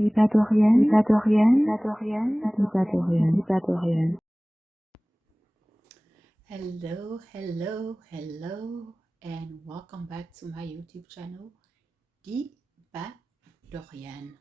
Doriane. Hello, hello, hello, and welcome back to my YouTube channel, Diba Doriane.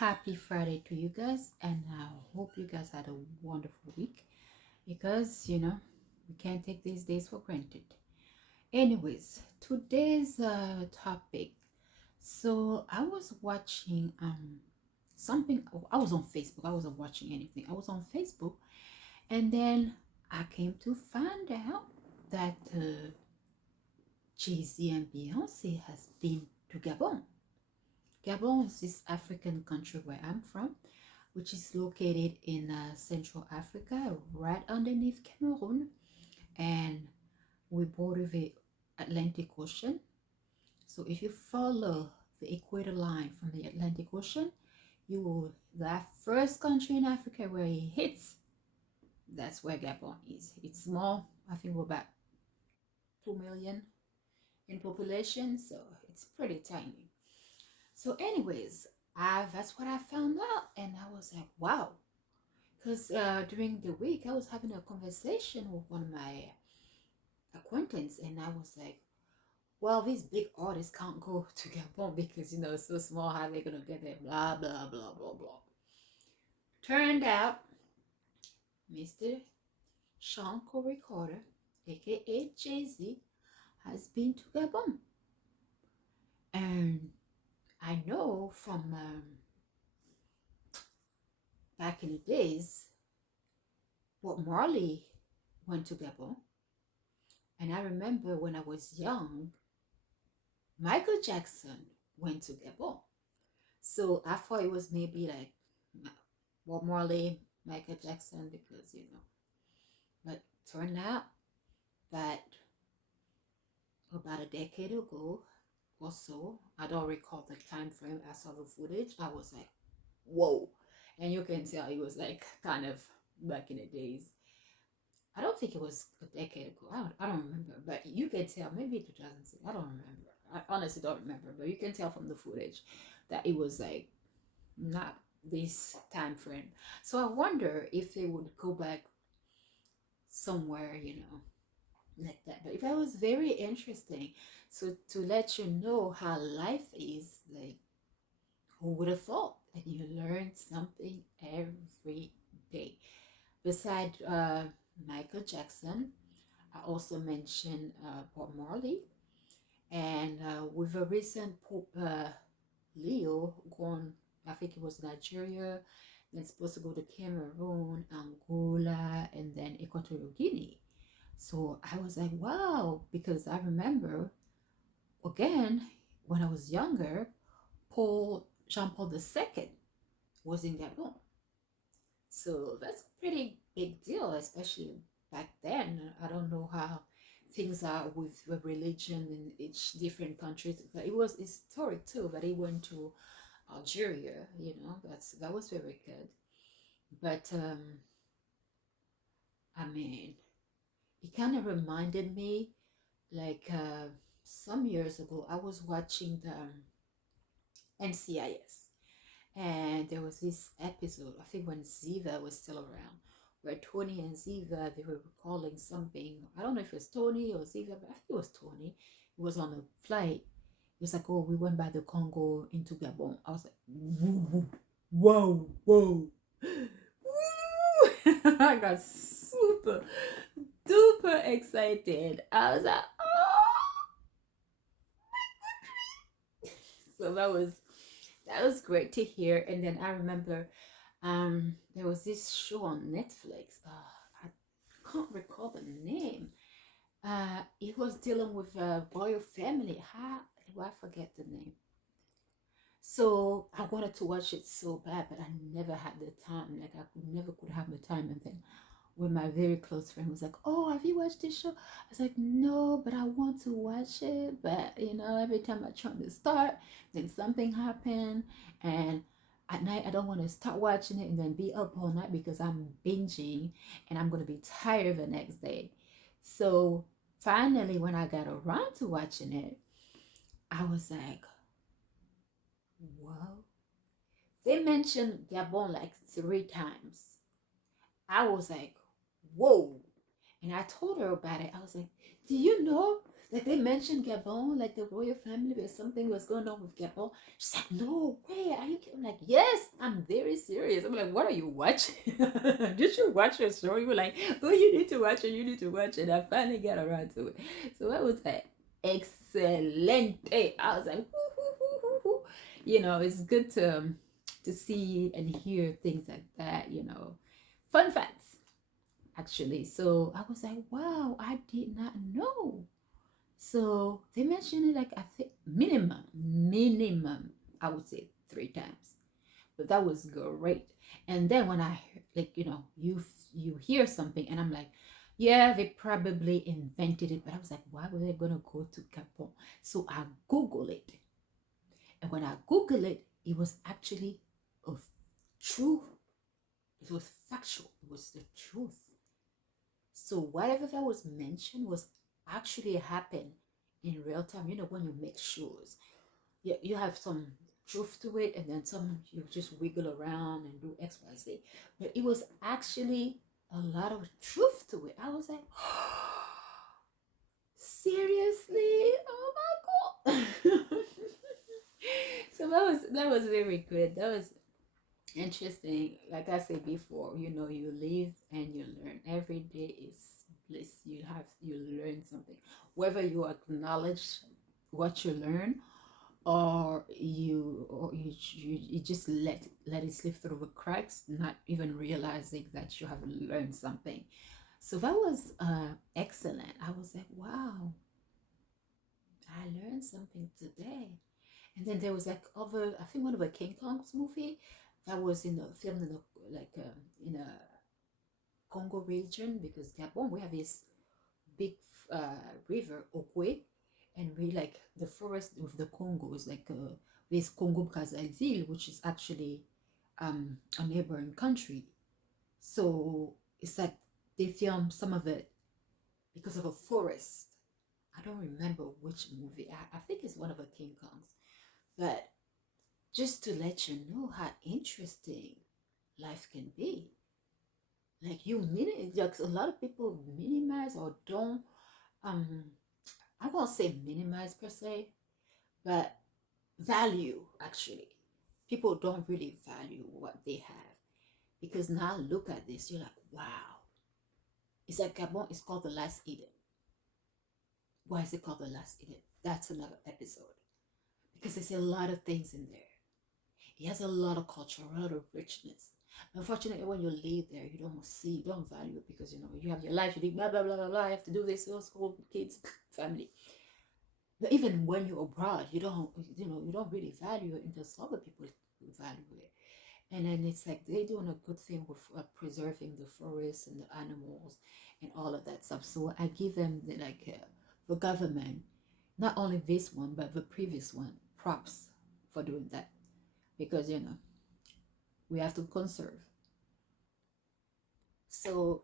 Happy Friday to you guys, and I hope you guys had a wonderful week because we can't take these days for granted. Anyways, today's topic. So I was watching something. I was on Facebook. I wasn't watching anything. I was on Facebook, and then I came to find out that Jay-Z and Beyoncé has been to Gabon. Gabon is this African country where I'm from, which is located in Central Africa, right underneath Cameroon, and we border the Atlantic Ocean. So if you follow the equator line from the Atlantic Ocean, you will the first country in Africa where it hits. That's where Gabon is. It's small. I think we're about 2 million in population, so it's pretty tiny. So, anyways, that's what I found out, and I was like, wow. Because during the week, I was having a conversation with one of my acquaintances, and I was like, well, these big artists can't go to Gabon because it's so small. How are they gonna get there? Blah blah blah blah blah. Turned out, Mr. Sean Recorder, aka Jay-Z, has been to Gabon, and I know from back in the days, what Marley went to Gabon, and I remember when I was young, Michael Jackson went to Gabon. So I thought it was maybe like Bob Marley, Michael Jackson, because but turned out that about a decade ago or so, I don't recall the time frame. I saw the footage. I was like, whoa. And you can tell it was like kind of back in the days. I don't think it was a decade ago. I don't remember, but you can tell maybe 2006. I don't remember. I honestly don't remember, but you can tell from the footage that it was like not this time frame. So I wonder if they would go back somewhere, like that. But that was very interesting. So to let you know how life is, like who would have thought? And you learn something every day. Besides Michael Jackson, I also mentioned Bob Marley, and with a recent Pope Leo gone, I think it was Nigeria, then supposed to go to Cameroon, Angola, and then Equatorial Guinea. So I was like, wow, because I remember again when I was younger, Jean Paul II was in Gabon. So that's a pretty big deal, especially back then. I don't know how things are with the religion in each different countries, but it was historic too that he went to Algeria. That was very good. But I mean, it kind of reminded me like some years ago I was watching the NCIS, and there was this episode, I think when Ziva was still around, where Tony and Ziva, they were recalling something. I don't know if it was Tony or Ziva, but I think it was Tony. He was on a flight. He was like, oh, we went by the Congo into Gabon. I was like, whoa, whoa, whoa. I got super duper excited. I was like, oh. So that was great to hear. And then I remember there was this show on Netflix. I can't recall the name. It was dealing with a royal family. How do I forget the name? So I wanted to watch it so bad, but I never had the time. Like I never could have the time. And then when my very close friend was like, "Oh, have you watched this show?" I was like, "No, but I want to watch it." But every time I try to start, then something happened, and at night I don't want to start watching it and then be up all night because I'm binging and I'm gonna be tired the next day. So finally, when I got around to watching it, I was like, "Well, They mentioned Gabon like 3 times. I was like, whoa. And I told her about it. I was like, do you know that they mentioned Gabon, like the royal family, or something was going on with Gabon? She's like, no way. Are you kidding? I'm like, yes, I'm very serious. I'm like, what are you watching? Did you watch your show? You were like, oh, you need to watch it. You need to watch it. I finally got around to it. So I was like, excellent. I was like, whoo, whoo, whoo, whoo, whoo. It's good to see and hear things like that. Fun facts actually. So I was like, wow, I did not know. So they mentioned it like I think minimum, I would say 3 times. But that was great. And then when I like, you hear something and I'm like, yeah, they probably invented it, but I was like, why were they gonna go to Gabon? So I Google it. And when I Google it, it was actually a true, it was factual, it was the truth. So whatever that was mentioned was actually happened in real time. When you make shoes, you have some truth to it, and then some you just wiggle around and do X, Y, Z. But it was actually a lot of truth to it. I was like, seriously? Oh my god! So that was very good. That was interesting. Like I said before, you live and you learn. Every day is bliss. You learn something, whether you acknowledge what you learn, or you just let it slip through the cracks, not even realizing that you have learned something. So that was excellent. I was like, wow, I learned something today. And then there was like other, I think one of the King Kong's movie that was filmed in a Congo region, because Gabon, we have this big river Okwe, and we like the forest of the Congo is like this Congo Brazzaville, which is actually a neighboring country. So it's like they filmed some of it because of a forest. I don't remember which movie. I think it's one of the King Kongs. But just to let you know how interesting life can be. Like like a lot of people minimize or don't um I won't say minimize per se, but value actually. People don't really value what they have. Because now look at this, you're like, wow. It's like Gabon is called the last Eden. Why is it called the last Eden? That's another episode. Because there's a lot of things in there. It has a lot of culture, a lot of richness. Unfortunately, when you live there, you don't value it, because you have your life, you think blah blah blah blah blah. I have to do this, school, kids, family. But even when you're abroad, you don't really value it until other people value it. And then it's like they're doing a good thing with preserving the forests and the animals and all of that stuff. So I give them the government, not only this one but the previous one, props for doing that, because we have to conserve. So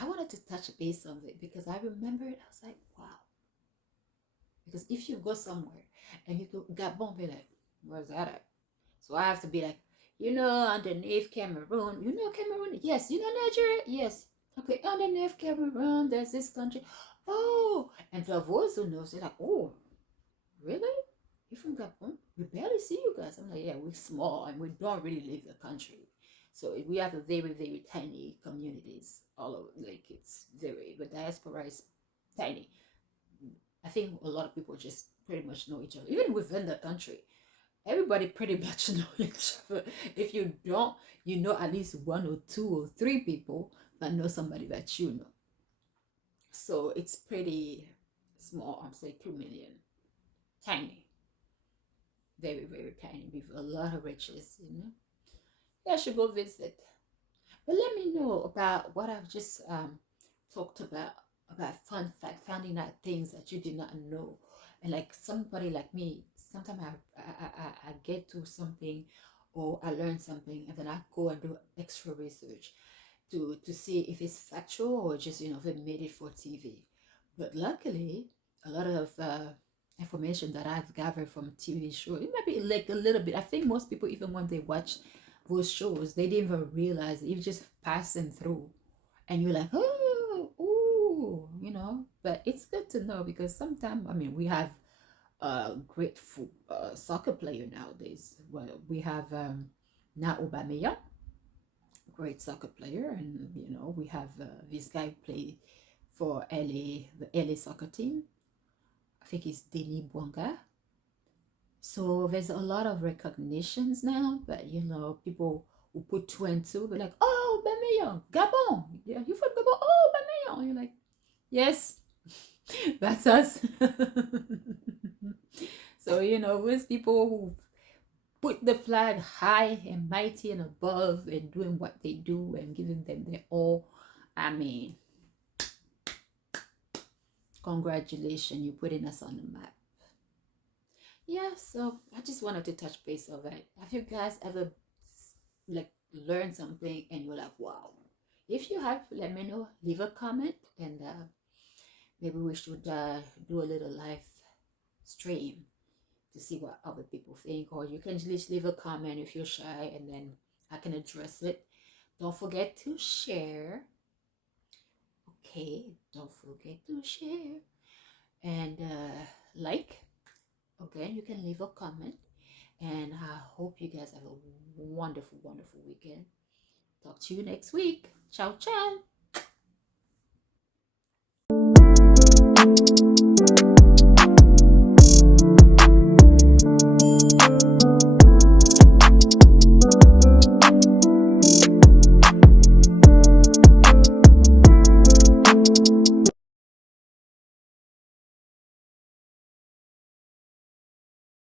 I wanted to touch base on it because I remember it. I was like, wow. Because if you go somewhere and you go Gabon, be like, where's that at? So I have to be like, underneath Cameroon. You know Cameroon? Yes. You know Nigeria? Yes. Okay, underneath Cameroon, there's this country. Oh, and the voice who knows, they're like, oh, really? You from Gabon? We barely see you guys. I'm like, yeah, we're small and we don't really leave the country. So we have a very, very tiny communities all over. Like the diaspora is tiny. I think a lot of people just pretty much know each other, even within the country. Everybody pretty much know each other. If you don't, you know at least 1 or 2 or 3 people that know somebody that you know. So it's pretty small. I'm saying 2 million, tiny, very very tiny, with a lot of riches. Yeah, I should go visit. But let me know about what I've just talked about fun fact, finding out things that you did not know. And like somebody like me, sometimes I get to something or I learn something, and then I go and do extra research to see if it's factual or just if they made it for TV. But luckily, a lot of information that I've gathered from TV show, it might be like a little bit. I think most people, even when they watch those shows, they didn't even realize it. You're just passing through, and you're like, oh, ooh, you know. But it's good to know because sometimes, I mean, we have a great soccer player nowadays. Well, we have now Aubameyang, great soccer player, and you know we have this guy play for the LA soccer team. I think it's Denis Bouanga. So there's a lot of recognitions now, but you know, people who put two and two, be like, oh, Bameyang, Gabon. Yeah, you from Gabon? Oh, Bameyang. You're like, yes, that's us. So, you know, those people who put the flag high and mighty and above and doing what they do and giving them their all, I mean, congratulations, you're putting us on the map. Yeah, so I just wanted to touch base of it. Have you guys ever like learned something and you're like, wow? If you have, let me know. Leave a comment, and maybe we should do a little live stream to see what other people think, or you can just leave a comment if you're shy, and then I can address it. Don't forget to share. Okay, don't forget to share and like. Again, you can leave a comment, and I hope you guys have a wonderful, wonderful weekend. Talk to you next week. Ciao, ciao.